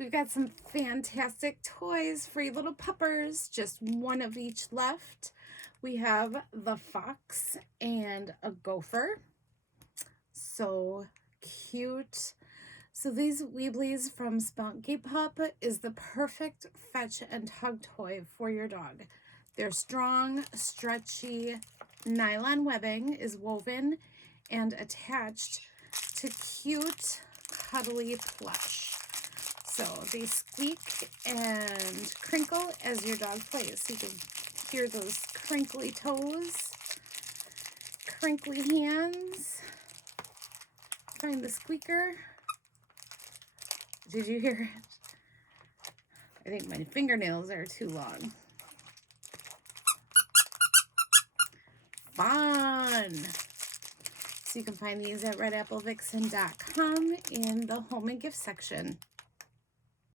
We've got some fantastic toys for you little puppers, just one of each left. We have the fox and a gopher. So cute. So these Wibbleez from Spunky Pup is the perfect fetch and hug toy for your dog. Their strong, stretchy nylon webbing is woven and attached to cute, cuddly plush. So they squeak and crinkle as your dog plays. So you can hear those crinkly toes, crinkly hands. Find the squeaker. Did you hear it? I think my fingernails are too long. Fun! So you can find these at redapplevixen.com in the home and gift section.